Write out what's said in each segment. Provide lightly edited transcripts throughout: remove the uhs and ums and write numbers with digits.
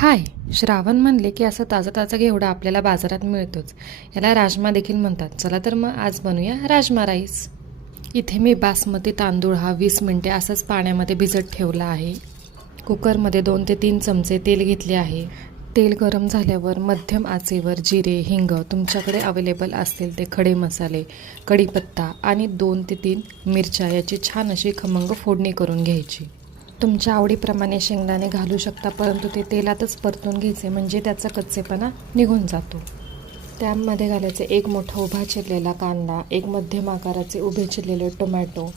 हाय. श्रावण म्हणले की असं ताजं ताजं घेवडा आपल्याला बाजारात मिळतोच. याला राजमा देखील म्हणतात. चला तर मग आज बनवूया राजमा राईस. इथे मी बासमती तांदूळ हा 20 मिनिटे असंच पाण्यामध्ये भिजत ठेवला आहे. कुकरमध्ये 2 ते 3 चमचे तेल घेतले आहे. तेल गरम झाल्यावर मध्यम आचेवर जिरे, हिंग, तुमच्याकडे अवेलेबल असतील ते खडे मसाले, कढीपत्ता आणि 2 ते 3 मिरच्या याची छान अशी खमंग फोडणी करून घ्यायची. तुमच्या आवडीप्रमाणे शेंगदाणे घालू शकता, परंतु ते तेलातच परतून घ्यायचे म्हणजे त्याचा कच्चेपणा निघून जातो. त्यामध्ये घालायचे 1 मोठा उभा चिरलेला कांदा, 1 मध्यम आकाराचे उभे चिरलेले टोमॅटो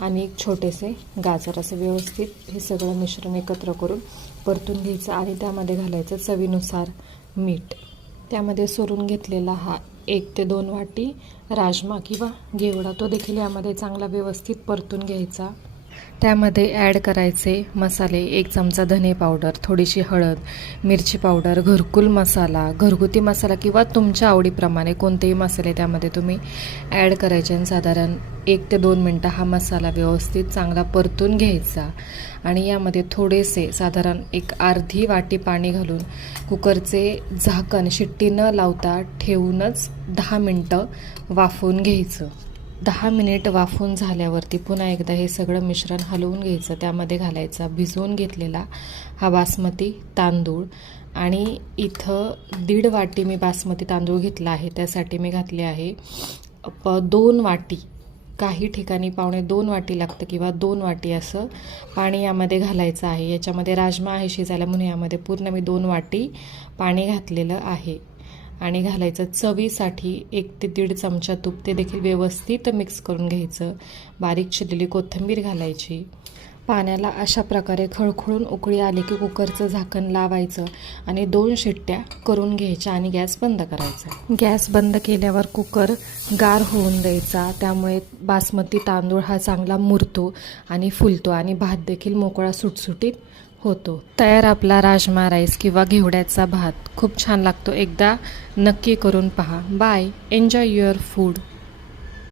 आणि 1 छोटेसे गाजर. असं व्यवस्थित हे सगळं मिश्रण एकत्र करून परतून घ्यायचं आणि त्यामध्ये घालायचं चवीनुसार मीठ. त्यामध्ये सोलून घेतलेला हा 1 ते 2 वाटी राजमा किंवा घेवडा तो देखील यामध्ये चांगला व्यवस्थित परतून घ्यायचा. त्यामध्ये ॲड करायचे मसाले, 1 चमचा धने पावडर, थोडीशी हळद, मिरची पावडर, घरकुल मसाला, घरगुती मसाला किंवा तुमच्या आवडीप्रमाणे कोणतेही मसाले त्यामध्ये तुम्ही ॲड करायचे आणि साधारण 1 ते 2 मिनटं हा मसाला व्यवस्थित चांगला परतून घ्यायचा. आणि यामध्ये थोडेसे साधारण 1 अर्धी वाटी पाणी घालून कुकरचे झाकण शिट्टी न लावता ठेवूनच 10 मिनटं वाफवून घ्यायचं. 10 मिनिट वाफून झाल्यावरती पुन्हा एकदा हे सगळं मिश्रण हलवून घ्यायचं. त्यामध्ये घालायचा भिजवून घेतलेला हा बासमती तांदूळ आणि इथं 1.5 वाटी मी बासमती तांदूळ घेतला आहे. त्यासाठी मी घातले आहे 2 वाटी, काही ठिकाणी 1.25 वाटी लागतं किंवा 2 वाटी असं पाणी यामध्ये घालायचं आहे. याच्यामध्ये राजमा आहे शिजायला म्हणून यामध्ये पूर्ण मी 2 वाटी पाणी घातलेलं आहे. आणि घालायचं चवीसाठी 1 ते 1.5 चमचा तूप, ते देखील व्यवस्थित मिक्स करून घ्यायचं. बारीक चिरलेली कोथिंबीर घालायची. पाण्याला अशा प्रकारे खळखळून उकळी आली की कुकरचं झाकण लावायचं आणि 2 शिट्ट्या करून घ्यायच्या आणि गॅस बंद करायचा. गॅस बंद केल्यावर कुकर गार होऊन द्यायचा. त्यामुळे बासमती तांदूळ हा चांगला मुरतो आणि फुलतो आणि भात देखील मोकळा सुटसुटीत होतो. तयार आपला राजमा राईस किंवा घेवड्याचा भात. खूप छान लागतो. एकदा नक्की करून पहा. बाय. Enjoy your food.